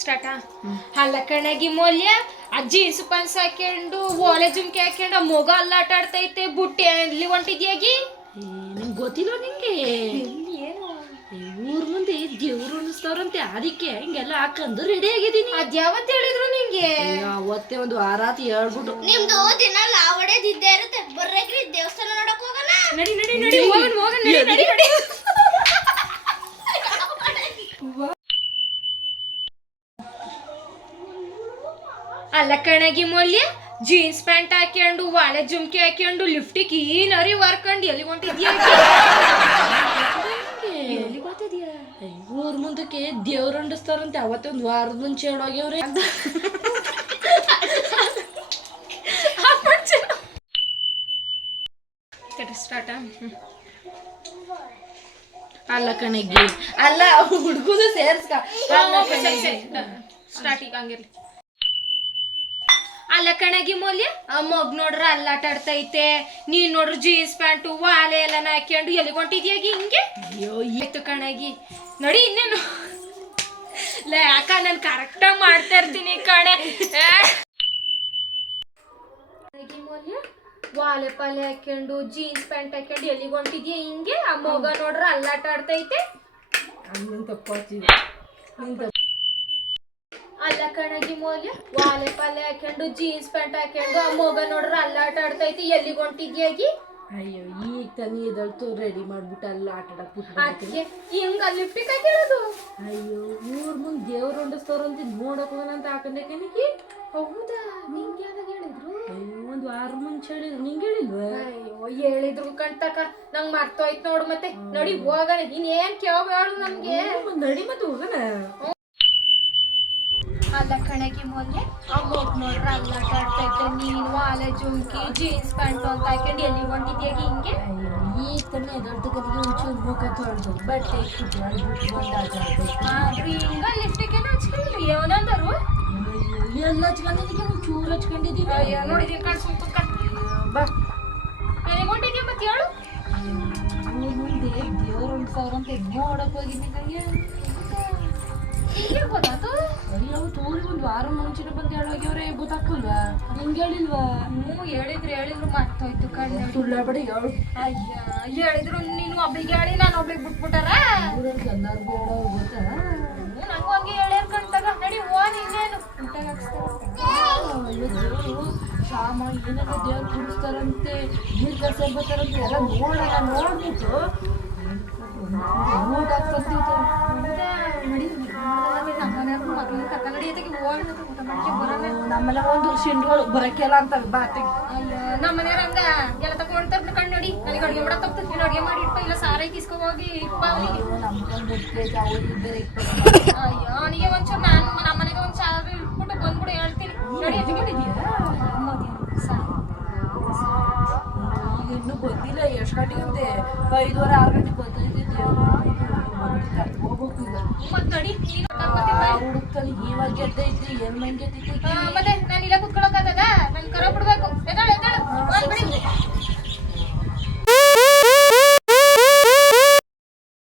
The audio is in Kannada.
ಸ್ಟಾರ್ಟಾ? ಅಲ್ಲ ಕಣಗಿ ಮೌಲ್ಯ ಅಜ್ಜಿ ಇನ್ಸು ಪನ್ಸ್ ಹಾಕೊಂಡು ಓಲೆ ಜುಮ್ಕಿ ಹಾಕೊಂಡು ಮೊಗ ಅಲ್ಲ ಆಟ ಆಡ್ತೈತೆ ಬುಟ್ಟಿ ಎಲ್ಲಿ ಹೊಂಟಿದ್ಯಾಗಿ ನಿಂಗೆ ಗೊತ್ತಿಲ್ಲ ನಿಂಗೆ? ಊರ್ ಮುಂದೆ ದೇವ್ರು ಅನಿಸ್ತಾವ್ರಂತೆ ಅದಕ್ಕೆ ಹಿಂಗೆಲ್ಲ ಹಾಕೊಂಡು ರೆಡಿ ಆಗಿದ್ದೀನಿ. ಅದ್ಯಾವತ್ ಹೇಳಿದ್ರು ನಿಂಗೆ? ಅವತ್ತೇ ಒಂದು ವಾರ ಆತು ಹೇಳ್ಬಿಟ್ಟು. ನಿಮ್ದು ದಿನ ಲಾವಡೆದಿದ್ದೇ ಇರುತ್ತೆ ಬರ್ರಿ ದೇವಸ್ಥಾನ ನೋಡಕ್ ಹೋಗೋಣ? ನಡಿ ನಡಿ ನಡಿ ಹೋಗೋಣ ಹೋಗೋಣ ನಡಿ ನಡಿ ನಡಿ ಅಲ್ಲ ಕಣಗಿ ಮೌಲ್ಯ ಜೀನ್ಸ್ ಪ್ಯಾಂಟ್ ಹಾಕ್ಯಂಡು ವಾಳೆ ಜುಮ್ಕಿ ಹಾಕ್ಯಂಡು ಲಿಫ್ಟಿಗೆ ಈನರಿ ವರ್ಕಂಡು ಎಲ್ಲಿ ಹೊಂಟಿದ್ಯಾ? ಎಲ್ಲಿ ಗೊತ್ತಿದ್ಯಾ ಊರ್ ಮುಂದಕ್ಕೆ ದೇವ್ರು ಅಂಡಿಸ್ತಾರಂತೆ. ಅವತ್ತೇ ಒಂದು ವಾರದ ಮುಂಚೆ ಹೇಳೋಗ್ಯವ್ರಿ ಸ್ಟಾರ್ಟ ಅಲ್ಲ ಕಣಗಿ ಅಲ್ಲ ಹುಡುಗದು ಸೇರ್ಸ್ಕ. ಅಲ್ಲ ಕಣಗಿ. ಸ್ಟಾರ್ಟ್ ಈಗ ಹಂಗಿರ್ಲಿ. ಅಲ್ಲ ಕಣಗಿ ಮೌಲ್ಯ? ಆ ಮಗ್ ನೋಡ್ರ ಅಲ್ಲಾಟಾಡ್ತೈತೆ ನೀನ್ ನೋಡ್ರ ಜೀನ್ಸ್ ಪ್ಯಾಂಟು ವಾಲೆ ಎಲ್ಲ ಹಾಕ್ಯಂಡು ಎಲ್ಲಿಗೊಂಟಿದ್ಯಾಗಿ ಹಿಂಗೆ? ಅಯ್ಯೋ ಏತು ಕಣಗಿ. ನೋಡಿ ಇನ್ನೇನು. ಲೇ ಅಕ್ಕ ನಾನು ಕರೆಕ್ಟಾಗಿ ಮಾಡ್ತಾ ಇರ್ತೀನಿ ಕಣೆ. ಕಣಗಿ ಮೌಲ್ಯ ವಾಲೆ ಪಾಲೆ ಹಾಕ್ಕೊಂಡು ಜೀನ್ಸ್ ಪ್ಯಾಂಟ್ ಹಾಕ್ಯಂಡು ಎಲ್ಲಿಗೊಂಟಿದ್ಯಾ ಹಿಂಗೆ? ಆ ಮಗ ನೋಡ್ರ ಅಲ್ಲಾಟ ಆಡ್ತೈತೆ. ತಪ್ಪಾಚಿ ತಪ್ಪು ಅಲ್ಲ ಕಣಗಿ ಮೌಲ್ಯ ವಾಲೆ ಪಾಲೆ ಹಾಕೊಂಡು ಜೀನ್ಸ್ ಪ್ಯಾಂಟ್ ಹಾಕೊಂಡು ಆ ಮಗ ನೋಡ್ರ ಅಲ್ಲಾಟ ಆಡ್ತೈತಿ ಎಲ್ಲಿಗೆ ಹೊಂಟಿದ್ಯಾಗಿ? ಅಯ್ಯೋ ಈಗ ತಾನೇ ಎದಳ್ತು ರೆಡಿ ಮಾಡ್ಬಿಟ್ಟು ಅಲ್ಲಿ ಆಟ ಆಡಕ್ ಅದಕ್ಕೆ ಹಿಂಗ ಹಾಕಿರೋದು ಅಯ್ಯೋ ಊರ್ ಮುಂದೆ ದೇವ್ರು ಅಂಡಿಸ್ತಾರಂತೆ ನೋಡಕ್ ಹೋಗೋಣ ಅಂತ ಹಾಕೊಂಡೆ ಕಣಕಿ ಹೌದಾ? ನಿಂಗೆ ಯಾವಾಗ ಹೇಳಿದ್ರು? ಅಯ್ಯೋ ಒಂದು ವಾರ ಮುಂಚೆ ಹೇಳಿದ್ರು. ನಿಂಗೆ ಹೇಳಿದ್ರು ಅಯ್ಯೋ ಹೇಳಿದ್ರು ಕಣ್ತಕ ನಂಗ್ ಮರ್ತೋಯ್ತು ನೋಡು ಮತ್ತೆ. ನಡಿ ಹೋಗಣ. ಇನ್ನೇನ್ ಕೇಳಬೇಡ ನಮ್ಗೆ. ನಡಿ ಮತ್ತೆ ಹೋಗೋಣ. ಅಲ್ಲ ಕಣಗಿ ಮೊನ್ನೆ ಅಮ್ಮೋಗ್ ನೋಡ್ರ ಅಲ್ಲಾಟ ಆಡ್ತೈತೆ ನೀನ್ ವಾಲೆ ಜುಮ್ಕಿ ಜೀನ್ಸ್ ಪ್ಯಾಂಟ್ ಅಂತ ಹಾಕೊಂಡು ಎಲ್ಲಿ ಹೊಂಟಿದ್ಯಾಗಿ ಹಿಂಗೆ ಅಯ್ಯೋ ಈಗ ತಾನೇ ಎದಳ್ತು ಕಲಿಗೆ ಒಂಚೂರು ಮುಖ ತೊಳೆದು ಬಟ್ಟೆ ಇಟ್ಬಿಟ್ಟು ಅಳ್ಬಿಟ್ಟು ಬಂದು ಆಟ ಆಡ್ಬೇಕು ಆದ್ರೂ ಹಿಂಗ ಲಿಫ್ಟಿಗೆ ಹಚ್ಕೊಂಡ್ರಿ ಏನಂದರು ಅಯ್ಯೋ ಎಲ್ಲ ಹಚ್ಕೊಂಡಿದ್ದಕ್ಕೆ ಒಂಚೂರು ಹಚ್ಕೊಂಡಿದ್ದೀನಿ ಅಯ್ಯೋ ನೋಡಿದೀನಿ ಕಳ್ಸು ಬಾ ಎಲ್ಲಿ ಹೊಂಟಿದ್ಯಾ ಮತ್ತೆ ಹೇಳು ಊರ್ ಮುಂದೆ ದೇವ್ರು ಅಂಡಿಸ್ತಾವ್ರಂತೆ ನೋಡಕ್ ಹೋಗಿದ್ದೀನಿ ಒಂದು ವಾರ ಮುಂಚೆನೆ ಬಂದು ಹೇಳೋಗ್ಯವ್ರೆ ಗೊತ್ತಾಕಲ್ವಾ ನಿಂಗೆ ಹೇಳಿಲ್ವಾ? ಹ್ಞೂ ಹೇಳಿದ್ರು ಹೇಳಿದ್ರು ಮರ್ತೋಯ್ತು ಕಣ್ಣು. ಸುಳ್ಳಾಬಡಿ ಹೇಳು. ಅಯ್ಯ ಹೇಳಿದ್ರು ನೀನು ಒಬ್ಳಿಗೆ ಹೇಳಿ ನಾನು ಒಬ್ಳಿಗೆ ಬಿಟ್ಬಿಟ್ಟಾರ? ಊರಲ್ಲಿ ಎಲ್ಲಾರು ಬೇಡ ಗೊತ್ತಾ? ಹ್ಞೂ ನಂಗೂ ಹಂಗೆ ಹೇಳ್ಯಾರ ಕಣ್ತಾಗ ನಡಿ ನೀನೇನು? ಶಾಮ ಏನಾರ ದೇವ್ರು ಕುಡಿಸ್ತಾರಂತೆ? ನೀರು ಕಸ ಬರ್ತಾರಂತೆ ಎಲ್ಲ ನೋಡೋಣ ನೋಡ್ಬಿಟ್ಟು. ನಮ್ಮನೆ ಒಂದು ಸಿಂಡ್ಗಳು ಬರಕ್ಕೆಲ್ಲ ಅಂತ ಬಾತಿಗೆ. ನಮ್ಮ ಮನೆಯವ್ರ ಹಂಗ. ಎಲ್ಲ ತಗೊಂಡ್ತಾರ ಕಣ್ಣು ನೋಡಿ ನನಗೆ ಅಡುಗೆ ಮಾಡಕ್ ತಪ್ಪ ಅಡುಗೆ ಮಾಡಿ ಇಟ್ಪ ಇಲ್ಲ ಸಾರೈ ಕಿಸ್ಕೊ ಹೋಗಿ ಇಪ್ಪ ಅವನಿಗೆ ಅಯ್ಯೋ ಅವನಿಗೆ ಒಂಚೂರು ನಾನು ನಮ್ಮ ಮನೆಗೆ ಒಂದು ಸಾರು ಇಟ್ಬಿಟ್ಟು ಬಂದ್ಬಿಡು ಹೇಳ್ತೀನಿ ನೋಡಿ. ಈಗ ಇನ್ನೂ ಗೊತ್ತಿಲ್ಲ ಎಷ್ಟು ಗಂಟೆಗೆ ಐದುವರೆ ಆರು ಗಂಟೆಗೆ ಹುಡುಕಲ್ಲಿ ಇವಾಗ ಗೆದ್ದೈತಿ ಏನ್ ಮಂಗೆ ಮತ್ತೆ ನಾನು ಇಲ್ಲ ಕುತ್ಕೊಳಕ್ ನನ್ ಕರ ಬಿಡ್ಬೇಕು.